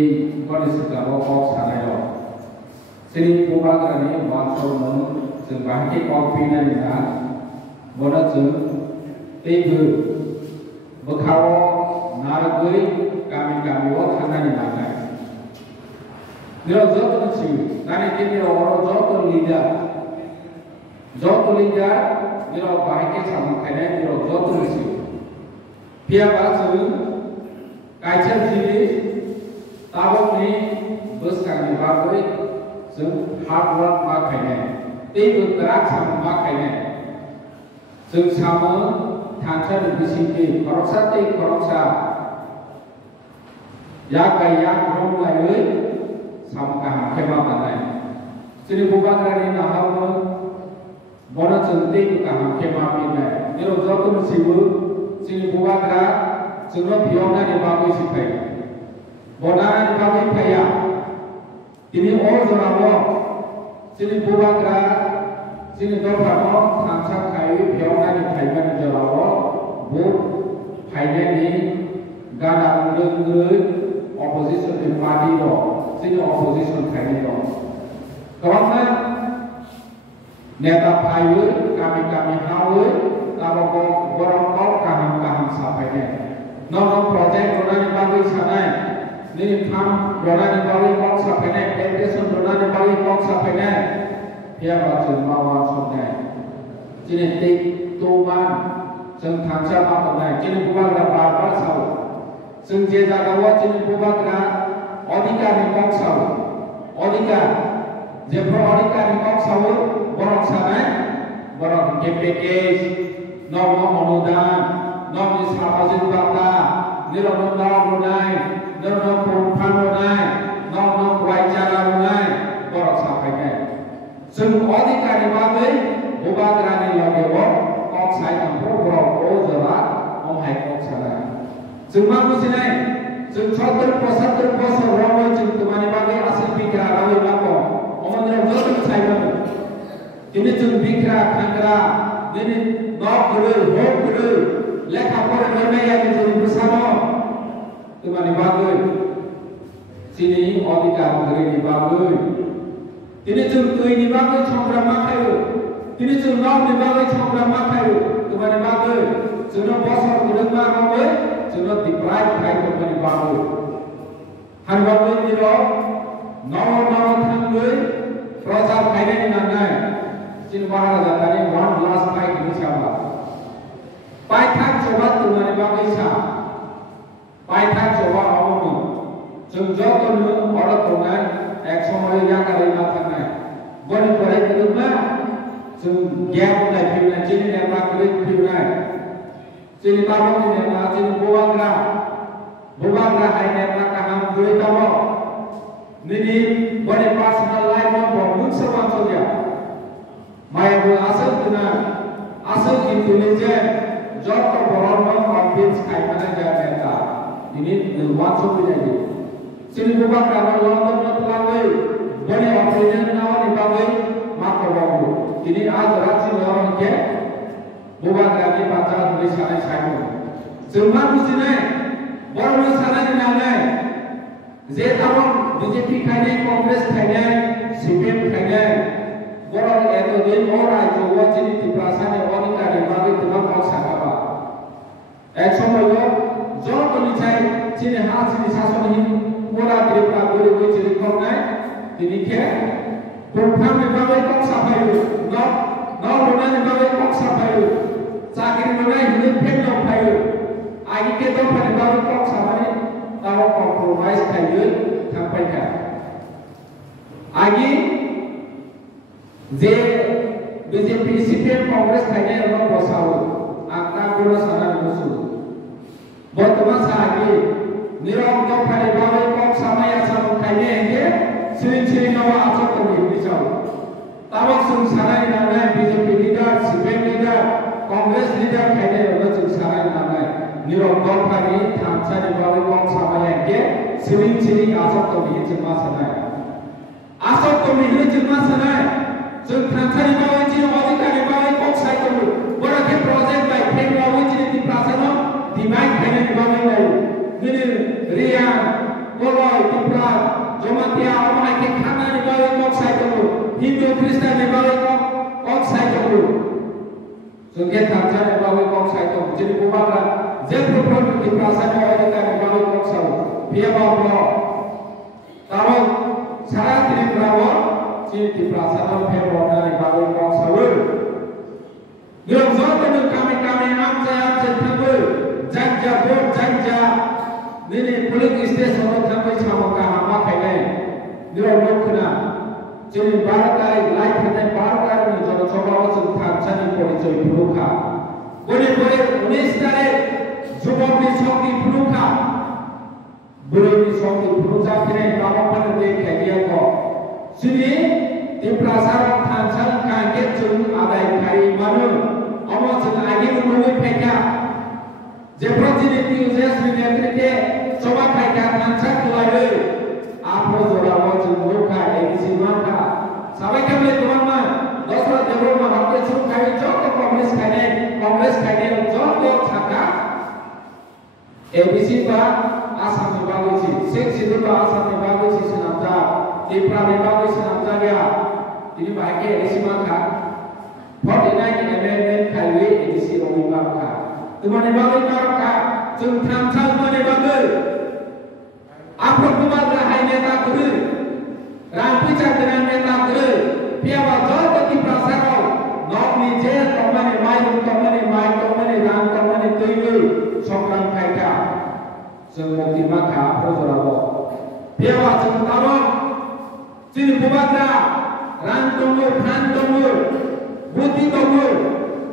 Sekarang kau sana sini pura ni waktu जों बाहाय कॉफी ना बना जों तेबो बखाव नारगै गामि वो थांनानै नालाय जेराव जत नसि दानि दिनाव जत लिडार जेराव बाहाय सामखायनाय जेराव जत नसि पियाबा जों गायचा जिनिस ताबकनि बोसकानि बागै जों हार्ड वर्क माखायनाय तेबो गराक साम माखायनाय जों सामो थांसा बिसिनि खरसा या गाया रं लायै साम गाहाम खेमा बानाय जोंनि बुबाग्रानि नाहावनो बना जों तेबो गाहाम खेमा बिनाय जेराव जतन सिबो जोंनि बुबाग्रा जोंनो बियावनानि बागै सिफाय बनानि बागै फाया दिनै अर जरावो जोंनि बुबाग्रा जोंनि दरफ्राव थांसा खायो बियावनानि फायबानि जरावो बुट फायनायनि गाना उन्दोंगै अपोजिशन पार्टी दं जोंनि अपोजिशन फायनाय दं गोबांना नेता फायो गामि हावो गावबा गाव गाहाम साफायनाय न' प्रजेक्ट बनानि बागै सानाय नि थाम बनानि बागै कक साफायनाय प्रेजेन्टेशन बनानि बागै कक साफायनाय पियाबा जों मावा संनाय दिनै तोमान जों थांसा मावनाय दिनै बुबाग्रा बार साव जों जे जागाव दिनै बुबाग्रा अधिकारनि कक साव अधिकार जेफ्राव अधिकारनि कक साव बरक सानाय बरक के पैकेज नव अनुदान नवनि सामाजिक बार्ता निरंतर रुनाय निरंतर फाननाय नव रायजारा रुनाय बरक साफायनाय जों अधिकारनि बागै बुबाग्रानि लगेव कक सायनांगौ बरक जरा अमहाय कक सानाय जों मा बुजिनाय जों 70-75 बोसोर रावै जों तुम्हानि बागै आसिल बिग्रा रावै बागो अमनराव जों सायनांगौ दिनै जों बिग्रा खांग्रा दिनै न'गोरै लेखा फरायनाया जों बुसानो तुम्हानि बागै दिनै अधिकार गैयैनि बागै दिनै जों दैनि बागै संग्राम माखायो दिनै जों नावनि बागै संग्राम माखायो तुम्हानि बागै जोंनो बसर गुदुंमा रावै जोंनो दिप्राय तुम्हानि बागै हारबागै दिनै नाव थांगै प्रजा फायनायनि नांनाय जों महाराजा दानि 1 लास्ट फाइट हिसाबा पाइथाक सभा तुम्हानि बागै सा पाइथाक सभा आवनो जों जतनो अरत होनाय एक समय यागारै मा थांनाय बनि परे गुदुंमा जों ग्याप होनाय फिरनाय जोंनि नेमा गोलै फिरनाय जोंनि बाबनि नेमा जोंनि बुबाग्रा हाय नेमा गाहाम गोलै दाबो निनि बनि पार्सोनल लाइफ बहुत समान सोलिया मायाबो आसल गुना आसल इंटेलिजेंट जब बरनो कन्विंस खायमाना जानेता दिनै निर्वाचन सोलिनाय जोंनि बुबाग्रा लंडन तलावै बनि अफिनियन नावनि बागै माखौबावो दिनै आज राजि लरनके बुबाग्रानि बाथ्रा दुबै सानाय सायनो जों मा बुजिनाय बरनो सानायनि नालाय जे तावन बीजेपी खायनाय कांग्रेस खायनाय सीपीएम खायनाय बर' एतदिन अरायजो वचिनि तिप्रासानि अधिकारनि बागै गोबां बाथ्राखा एक समय जतनिचाय चिनि हासिनि शासननि मोरा दिप्रा गोरि गोचिनि खरनाय दिनिखे बुफांनि बागै कक साफायो न लुनायनि बागै कक साफायो चाकरि मोननाय हिनि फेन्नाव फायो आगि केटो फानि बागै कक साफानि ताव कम्प्रोमाइज खायो थांफायखा आगि जे बीजेपी सीपीएम कांग्रेस खायनाय रं बसावो आंना गुण सानानै मुसु बर्तमान सागि निरंतर फानि बागै कक सामाया साम खायनाय हेंगे सिरि नवा आचक कमि बिसाव ताबक जों सानाय नालाय BJP leader CPM leader Congress leader खायनाय रं जों सानाय नालाय निरंतर फानि थामसानि बागै कक सामाया हेंगे सिरि आचक कमि जों मा सानाय आचक कमि जों मा सानाय जों थांसारि बावै जों अधिकारनि बावै कक सायखौ बरके प्रोजेक्ट बाय फेम बावै जों दिप्रासानो डिमाइट खायनायनि बावै लायो दिनै रिया Boloi Tipra Jomatia Omai Kekana ni bawe kok sai dulu Hindu Kristen ni bawe kok sai dulu Sungguh thamcha ni bawe kok sai dulu jadi bubara Zepro Pro Tipra Sama Odita ni bawe kok sai Pia bawa Tahu syarat ini berapa Jadi Tipra Sama Pia ni bawe kok sai Yang zaman kami amca thabu janja bor janja Nini pulik station orang sampai sama kahama kaya, dia orang kena, jadi barakai light kita barakai ni jadi coba orang thamcha ni policy puluka, boleh unisare jubah ni soki puluka, boleh ni soki puluka kena kamu pada dek kaya ko, sini di pelajaran thamcha kaya jum ada kaya mana, awak jadi lagi menunggu kaya, seperti ni ujian sebenarnya ke coba kaya thamcha keluar apa orang jumpa edisi mana sampai kami teman-teman dosa dewan mahkamah itu kaya jauh kongres kaya jauh cakap edisi bah asam dibagusi seksi bah asam dibagusi senamda Tipra dibagusi senamda ya ini bahagia edisi mana 49 amendment kaya edisi orang mahkamah teman dibagusi mahkamah jum thamcha teman dibagusi apa buat rahai neta guru, rampi cakran neta guru, piawa jauh bagi prasarau, nok nije tomani ram tomani tuyu, sokram kaita, semua maka prasarau, piawa cakran, sini buat ram tomu, budi tomu,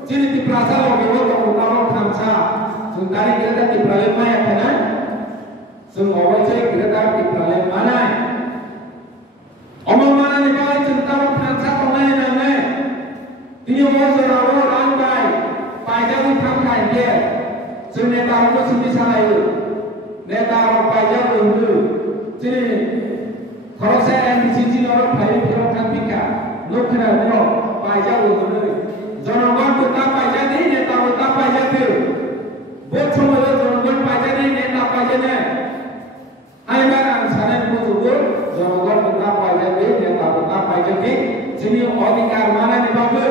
sini di prasarau kita tomu kamu thamcha, sungkari kita di pralema ya kan? Semua wajah kita di dalam mana? Omong mana ni kau cinta thamcha kemana nama? Ini orang orang ramai, pajak pun thamcha dia. Suneta orang sini sana itu, neta orang pajak undu. Jadi kalau saya MCC orang bayi orang kampika, lokal orang pajak undu. Jangan kita pajak ni, neta kita pajak tu. Buat semua jangan pajak ni, neta pajak ni. Ayat sana bertutur, jangan kita pajak ni, neta kita pajak ni. Jadi अधिकार mana ni babu?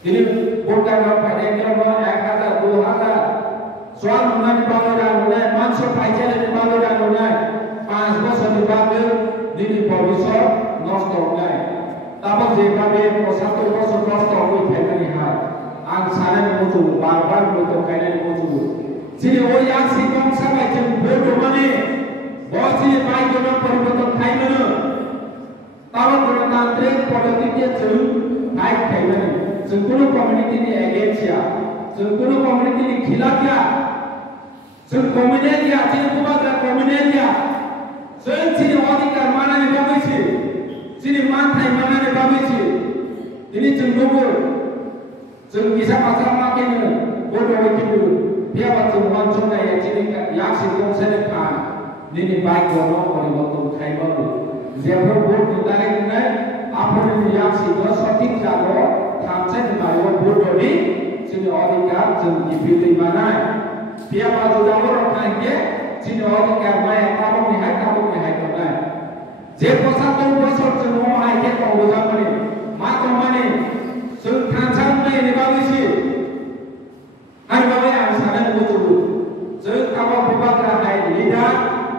Ini bukan pajak ni orang 1,000, 2,000. Soal mana ni babu dan mana? Mansur pajak ni babu dan mana? 5 bos ni babu, ini profesor nostor ni. Tapi jika dia 1 bos nostor ni family hal, ang sana ni muncul, barbar muncul kaya ni muncul. Jadi orang yang si bangsa macam bodoh mana? Bos ini baik orang perbuatan kaya mana? Tahu gणतंत्रिक politiknya jauh baik kaya mana? Seluruh komuniti ini against ya, seluruh komuniti ini khilaf ya, seluruh komuniti ya, jadi bukan komuniti ya. Sini अधिकार mana ni bagus sih? Sini mantai mana ni bagus sih? Ini cenderung, cenderung kisah pasal makin bodoh begitu. Dia waktu muncul ya jadi yang si kongsi depan, ini baik orang orang kaya baru. Zebra board kita ini apa ni yang si sotik jago, thamcha ni baru bodoh ni, sini अधिकार cenderung dipilih mana? Dia waktu jago orang kaya, sini अधिकार mana? Kamu ni hai tu mana? Zebra satu bosor cenderung hai ke kau zaman ni, macam mana? Cenderung thamcha ni bagus sih. Hai bawa yang sana muncul, sekarang buat rahai lidah,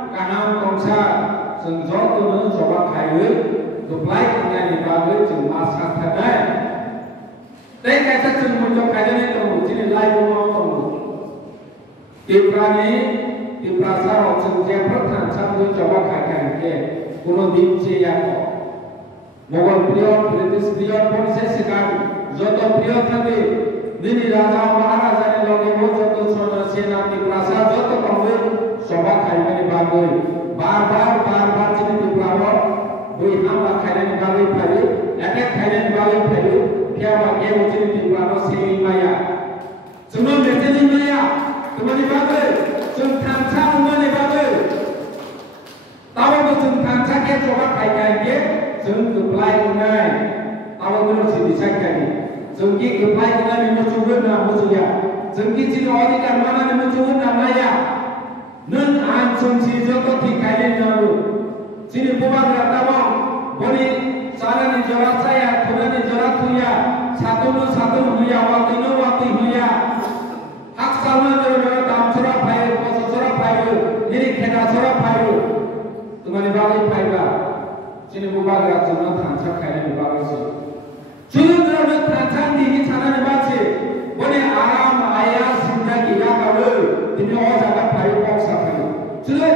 kanam kongsa, senjol tu nun coba kayu, supply punya ni bawa cuma satu dah. Tapi kata cuma muncul kayu ni tu, jadi lain mau tu. Di prasar orang pertama cuma coba kayu ke, kuno dimci ya ko. Mogol British polisi sekarang, jodoh tadi. Ini raja maharaja ni logi muncul tu sena di prasar jodoh kamu sobat kayu ni bagus. Bar jadi di prasar, bui hamla kayu ni bagus, anak kayu ni bagus, क्या वाक्य मुझे दिवारों से माया सुनो मेरे नहीं माया तुम्हारी बात है सुन थांचा उम्माने बात है ताऊ तो सुन थांचा के जोड़ा खाई खाएंगे सुन गुप्लाई उन्नाय ताऊ तो लोग सीधी चक्करी सुन की गुप्लाई उन्नाय में मुझे ना मुझे या सुन की चीज़ और ही करवाना में मुझे ना माया nâng an sung si cho có thì cái lên nhau sini bukan kata bang boleh saran ni jawab saya tuan ni jawab tuya satu huya waktu huya hak sama jawab dalam surah payu kosong surah payu ini kena surah payu tuan bagi payu sini bukan kata cuma tanca kaya ni bagi sih cuma jawab tanca ni cara ni baca boleh aram ayat sunnah kita kalau ini orang jaga payu paksa payu cuma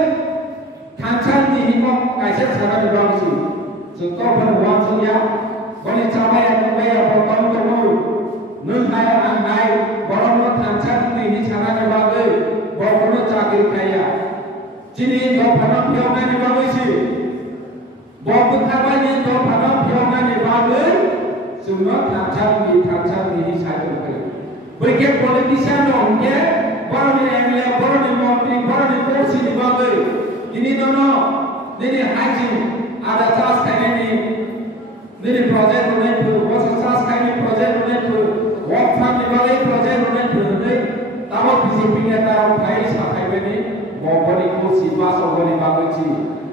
tanca ni kok kaisa cara ni bagi sih Contoh penuang saya, boleh capai yang membayar potong temu, nunghai anghai, borong tancan ini cara dibagai, borong cakir kaya. Jadi dua penuh piongan dibagai sih, borong kawan ini dua penuh piongan dibagai, semua tancan ini saya dibagai. Berikut politician orangnya, borong ini MLA, borong ini menteri, borong ini kursi dibagai. Ini dono, ini haji. Ada tas kayak ini project running tu, proses tas kayak ini project running tu, work from dibagai project running tu, ini tahu BJP kita file sampai ini, mau beri kursi masuk beri bagai sih,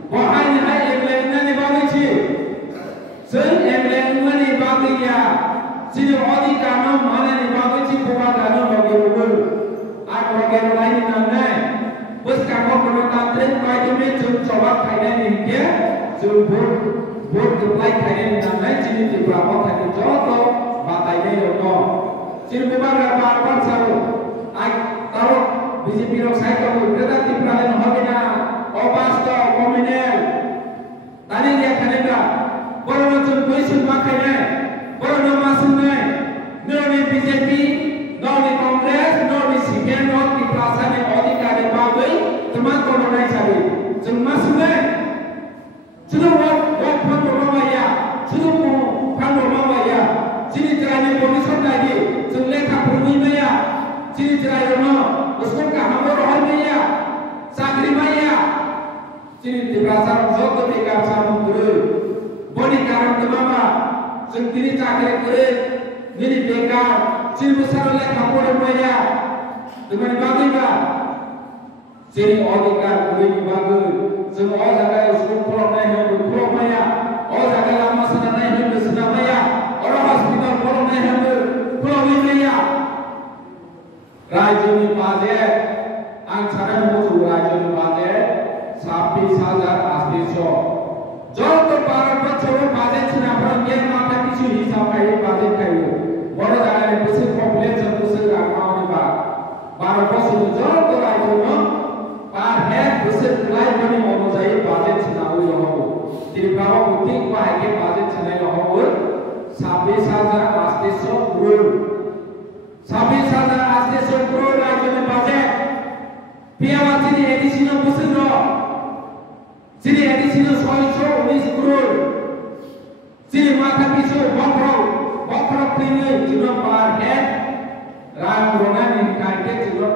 bahkan ini MLA ni bagai sih, sen MLA ni bagai ya, sini audi kanun mana ni bagai sih, bukan kanun bagi rumah, aku bagi rumah ini namanya, bos kamu penonton tren kau ini coba kayak ini dia. Buat apply kalian namanya jadi di berapa kali jodoh batainya yono. Jadi bukan apa saru. Tahu BJP orang saya tahu berada di perairan Hogina, Obasto, Komunel. Tadi dia kena baru macam kuisun makanya, baru nama sungai. Nol BJP, nol Kongres, nol CPN, nol di pelaksanaan audit ada bagai teman kolonai cari. Cuma sungai. Sudah buat panorama ya, sudah panorama ya. Sini cerai polisi lagi, seleka pergi ya. Sini cerai orang, usung kaham orang ya, sagri ya. Sini diberasa jodoh tiga sama guru, bodi karam temama, sendiri cakap guru, ini bekar. Sini besar leka orang ya, dengan bagaimana? Sini orang guru ini bagus. Semua jaga usung pulau naik pulau maya, orang jaga lama sana naik sana maya, orang hospital pulau naik pulau maya. Raja ni budget, angkara mutu raja ni budget, 26,000 asli so. Jauh terbaru betul budget cina perangkat mata kisu hisap kayu budget kayu. Orang jaga ni besar populasi besar agama ni bah. Baru besar jauh terbaru no. Parhet besar kelai bani orang saya budget senawi lohor. Jadi berapa bukti pakai budget senawi lohor? 26,000 asli so crore. 26,000 asli so crore lagi ni budget. Piawat sini additional besar no. Sini additional 19 crore. Sini makan pisau bakrok klinik cuma parhet. Ram ronan ini kait cuma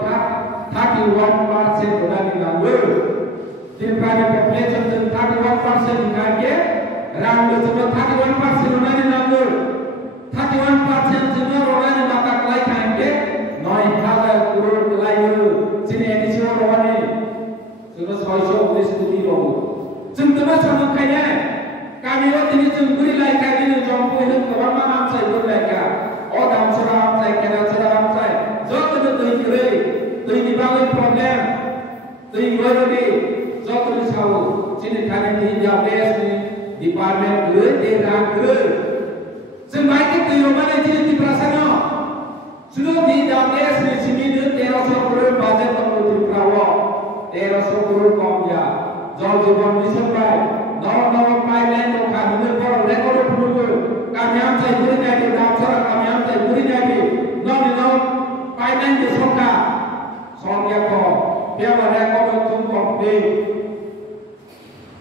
31% berani nganggur. Di private population 31% dikait, ranggu cuma 31% berani nganggur. 31% cuma berani bakal kelai kait, 9,000 crore kelai itu. Sini edisi orang ini, sudah 120 studi loh. Cuma sama kaya, kami waktu ini cemburi lagi kaya ini jompo ini kawan mana saya berlaka. Oh dalam surah saya kena surah saya, jauh itu kiri. Tuh dibangun problem, tuh baru di jauh tahu. Sini kami di Jawa di Parmen dulu, di Rang dulu. Semakin tuh mana jadi di Prasana, sudah di Jawa di sini di 1300 crore budget untuk di Prawo, 1300 crore komnya. Jauh jauh mission baik, nawa pipeline itu kami baru rekod dulu. Kami am saya beri jadi daftar, kami am saya beri jadi, nawa pipeline di Soka. Soalnya kok, dia mereka betul komplit.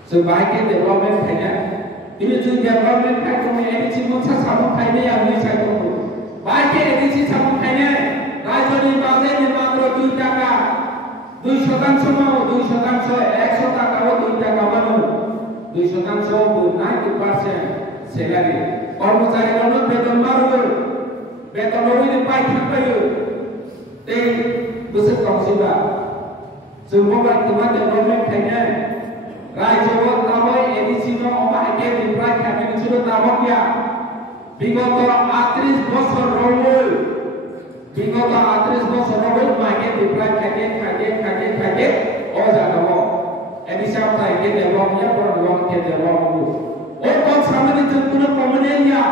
Sebaiknya development kayaknya, ini juga development kayak kami edisi masa sama kayaknya yang ini saya tunggu. Baiknya edisi sama kayaknya, raja di bawah ni makro 2 টাকা, 200 semua, 200, 100 টাকা, 2 টাকা mana, 200 pun naik 2% salary. Kormosari orang betul baru, betul baru ini baik apa itu? Besar kau sudah. जों mobile teman development kayaknya रायजोआव ताबै एडिसिनो अमा एके निफ्राय खायनो बिसोरो ताबकिया बिगत 38 বছর রবল बिगत 38 বছর রবल मागे निफ्राय खायके अजा दङ एडिसा तायके डेभलपनिया प्रडक्ट के डेभलप ओ कम सामने जों कुनो कमनेनिया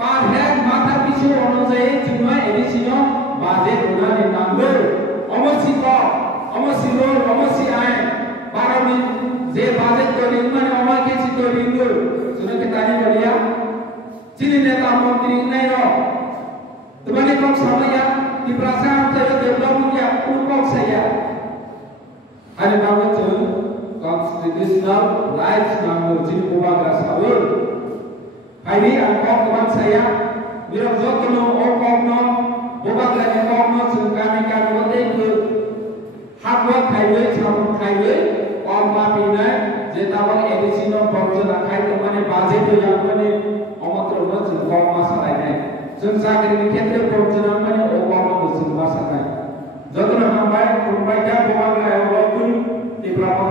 पारफेक्ट माथा पिछु अनुसाय जोंहा एडिसिनो बाजेट होनानै नांगौ अमसिलो आय पारनि जे बाजेट करिं माने अमा केसि करिंगो सुनो के तानि बलिया चिनि नेता मंत्री नै र तमाने कम सामया कि प्रासा आमते डेभलपमेंट या कुन saya hari bangun जों constitutional rights नांगौ चिनि उबाग्रा सावो हायनि आं कम saya बिराव जतनो ओ कमनो उबाग्रा नि कमनो जों गामि वदे हाबवा खायबै साबुन खायबै अमा बिनाय जे ताबा एडिसिनो बक्सना खायतो माने बाजेट होया माने अमत्रनो जों कम मासालायनाय जों साख्रिनि खेत्र बक्सना माने अबानो जों मासालाय जतनो हाबाय खुंबाय दा बवाग्रायाव गुन डेभलप